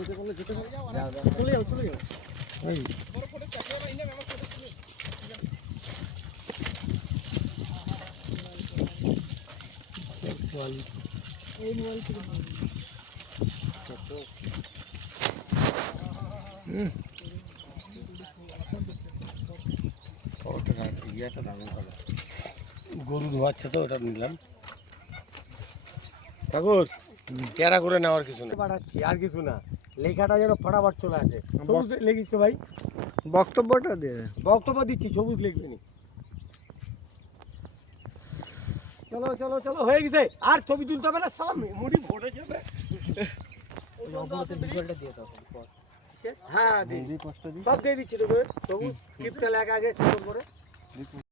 না চলে যাও চলে যাও। এই। মোবাইল থেকে গরু ধোয়াচ্ছে তো ওটা নিলাম। ঠাকুর টেরা করে নেওয়ার কিছু না পাঠাচ্ছি আর কিছু না। লেখাটা যেন ফটাফট চলে আসে। সবুজ লিখিস তো ভাই। বক্তব্যটা দিয়ে বক্তব্য দিচ্ছি সবুজ লিখবে নি। চলো চলো চলো হয়ে গেছে। আর ছবি তুলতে হবে না সব মুড়ি ভরে যাবে। হ্যাঁ দিই সব দিয়ে দিচ্ছি তোকে। সবুজ ক্লিপটা লেখা আগে সুন্দর করে।